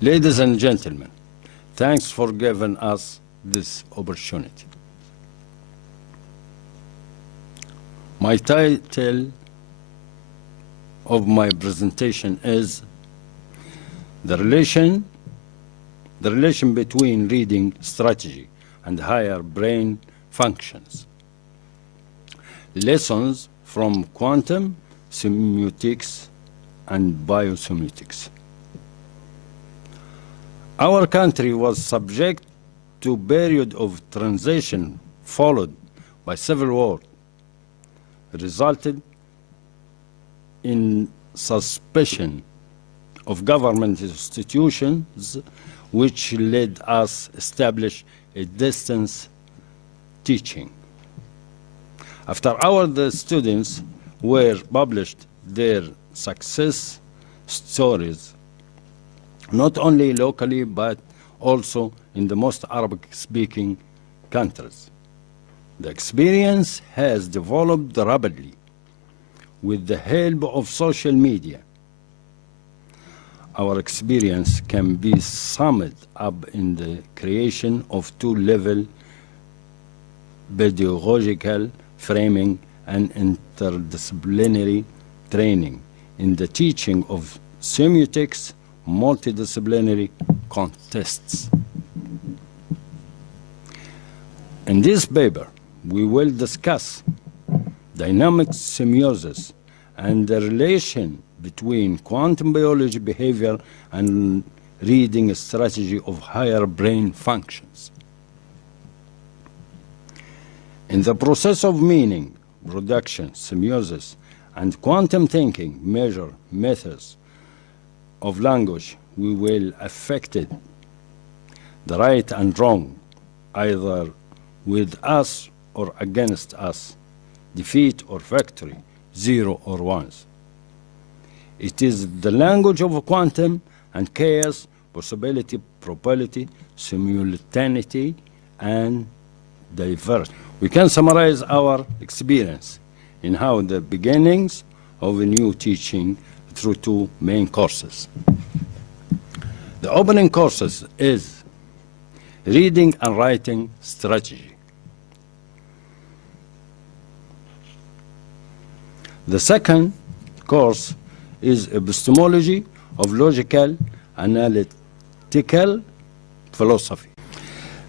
Ladies and gentlemen, thanks for giving us this opportunity. My title of my presentation is the relation between reading strategy and higher brain functions. Lessons from quantum, semiotics, and biosemiotics. Our country was subject to a period of transition followed by civil war, resulted in suspicion of government institutions, which led us establish a distance teaching. After the students were published their success stories, not only locally but also in the most Arabic-speaking countries. The experience has developed rapidly with the help of social media. Our experience can be summed up in the creation of two-level pedagogical framing and interdisciplinary training in the teaching of semiotics, multidisciplinary contexts. In this paper, we will discuss dynamic semiosis and the relation between quantum biology behavior and reading strategy of higher brain functions. In the process of meaning production, semiosis, and quantum thinking measure methods of language, we will affect it, the right and wrong, either with us or against us, defeat or victory, zero or ones. It is the language of quantum and chaos, possibility, probability, simultaneity, and diversity. We can summarize our experience in how the beginnings of a new teaching through two main courses. The opening courses is reading and writing strategy. The second course is epistemology of logical analytical philosophy.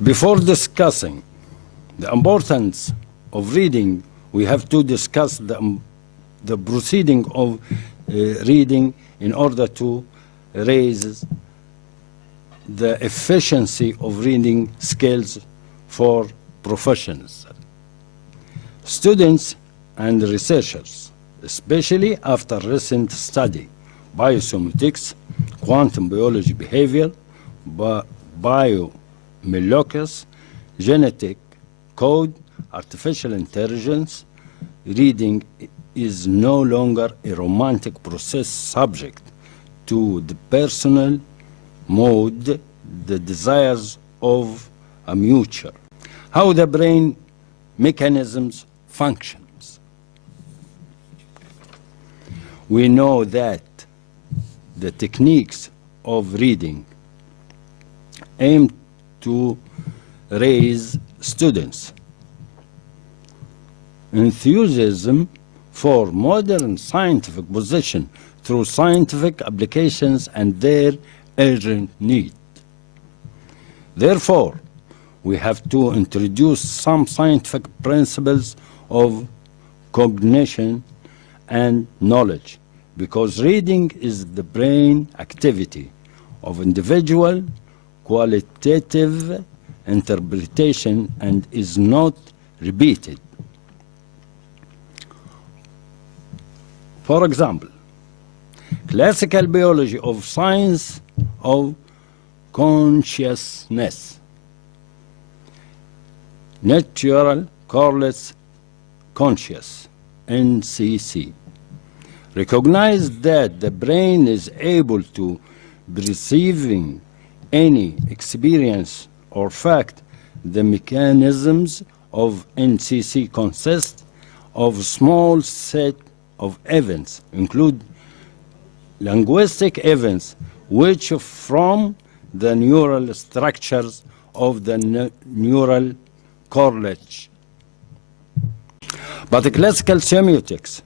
Before discussing the importance of reading, we have to discuss the proceeding of reading in order to raise the efficiency of reading skills for professionals. Students and researchers, especially after recent study, biosemiotics, quantum biology behavior, biosemiotics, genetic code, artificial intelligence, reading is no longer a romantic process subject to the personal mode, the desires of a mutual. How the brain mechanisms functions. We know that the techniques of reading aim to raise students' enthusiasm for modern scientific position through scientific applications and their urgent need. Therefore, we have to introduce some scientific principles of cognition and knowledge, because reading is the brain activity of individual qualitative interpretation and is not repeated. For example, classical biology of science of consciousness, natural correlates conscious, NCC, recognize that the brain is able to perceiving any experience or fact. The mechanisms of NCC consist of a small set of events, include linguistic events which from the neural structures of the neural correlate. But classical semiotics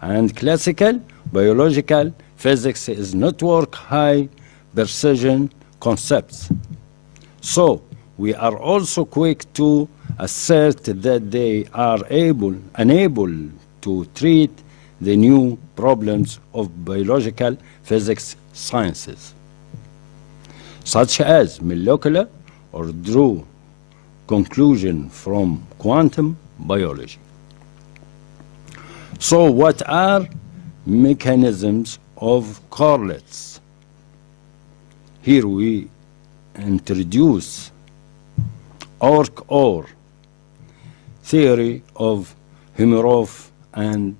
and classical biological physics is network high precision concepts. So we are also quick to assert that they are unable to treat the new problems of biological physics sciences, such as molecular or draw conclusion from quantum biology. So what are mechanisms of correlates? Here we introduce or theory of Hemeroth and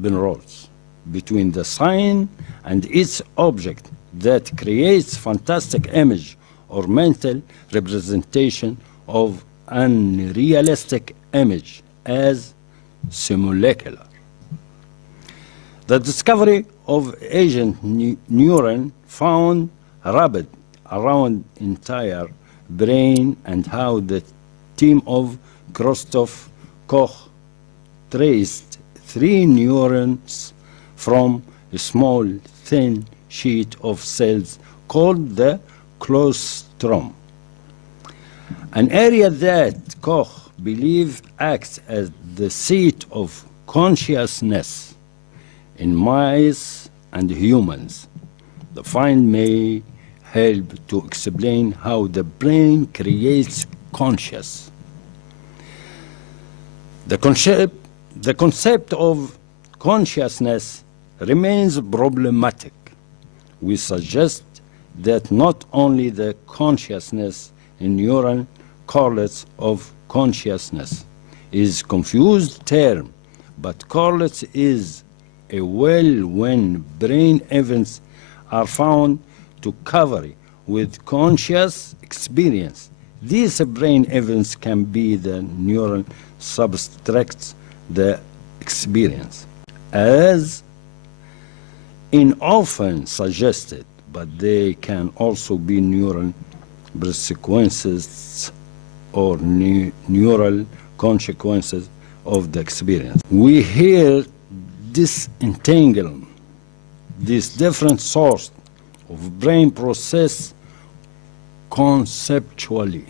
Penrose between the sign and its object that creates fantastic image or mental representation of unrealistic image as simultaneous. The discovery of agent neuron found rapid around entire brain and how the team of Christoph Koch traced 3 neurons from a small thin sheet of cells called the claustrum, an area that Koch believed acts as the seat of consciousness in mice and humans. The find may help to explain how the brain creates conscious. The concept of consciousness remains problematic. We suggest that not only the consciousness in neural correlates of consciousness is confused term, but correlates is a well when brain events are found to cover with conscious experience. These brain events can be the neural substrates the experience, as in often suggested, but they can also be neural consequences or neural consequences of the experience. We here disentangle this different source of brain process conceptually.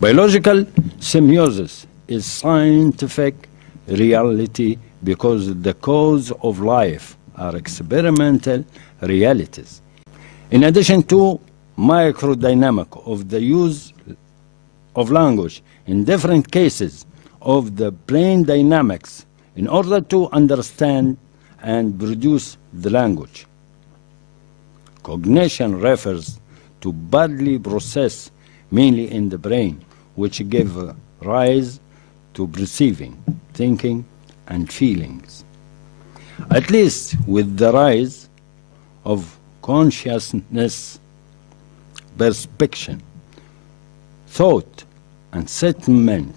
Biological semiosis is scientific reality because the cause of life are experimental realities. In addition to microdynamic of the use of language in different cases of the brain dynamics in order to understand and produce the language. Cognition refers to bodily process mainly in the brain, which give rise to perceiving, thinking, and feelings. At least with the rise of consciousness, perception, thought, and sentiment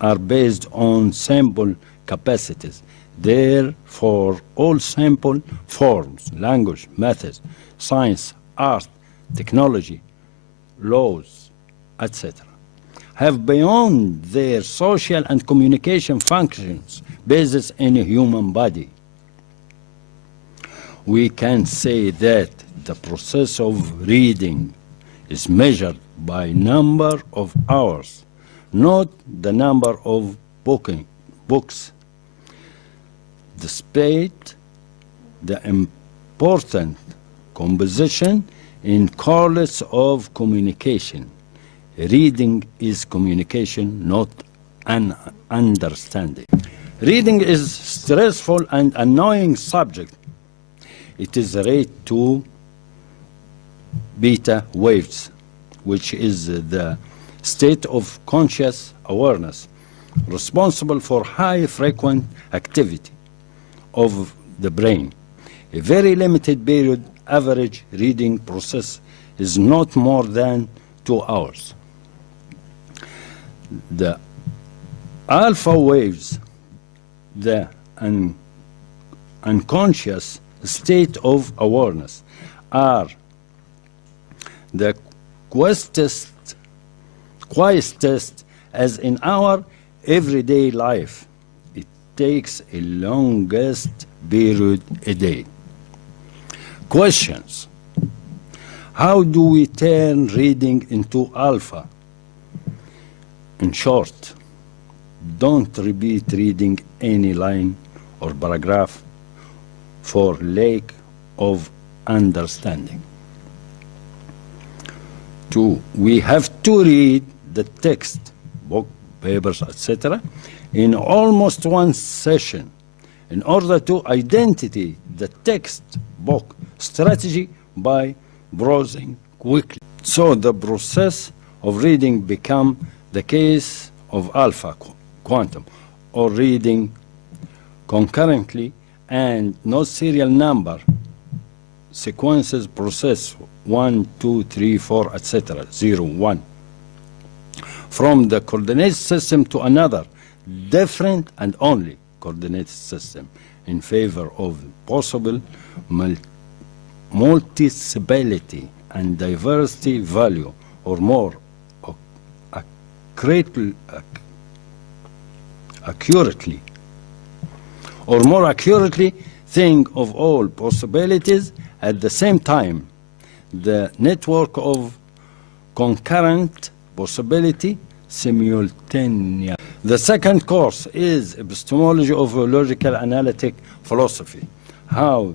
are based on sample capacities. Therefore, all sample forms, language, methods, science, art, technology, laws, etc., have beyond their social and communication functions basis in a human body. We can say that the process of reading is measured by number of hours, not the number of books. Despite the important composition in correlates of communication, reading is communication, not an understanding. Reading is stressful and annoying subject. It is rate to beta waves, which is the state of conscious awareness responsible for high frequent activity of the brain. A very limited period average reading process is not more than 2 hours. The alpha waves, the unconscious state of awareness are the quietest as in our everyday life. It takes a longest period a day. Questions. How do we turn reading into alpha? In short, don't repeat reading any line or paragraph for lack of understanding. 2. We have to read the text, book, papers, etc., in almost one session in order to identify the textbook strategy by browsing quickly. So the process of reading become the case of alpha quantum, or reading concurrently and no serial number sequences process 1, 2, 3, 4, etc., 0, 1 from the coordinate system to another different and only coordinate system in favor of possible multiplicity and diversity value, or more accurately think of all possibilities at the same time, the network of concurrent possibility simultaneity. The second course is epistemology of logical analytic philosophy. How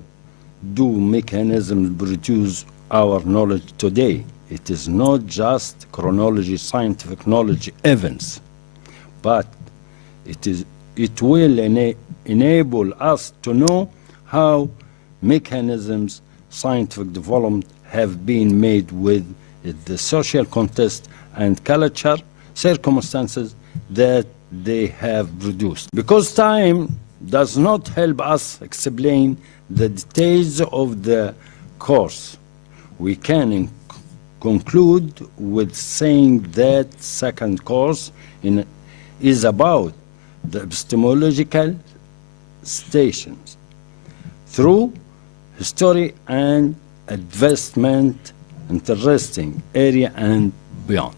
do mechanisms produce our knowledge today? It is not just chronology, scientific knowledge, events, but it will enable us to know how mechanisms scientific development have been made with the social context and culture circumstances that they have produced. Because time does not help us explain the details of the course, we can conclude with saying that second course is about the epistemological stations through history and advancement, interesting area and beyond.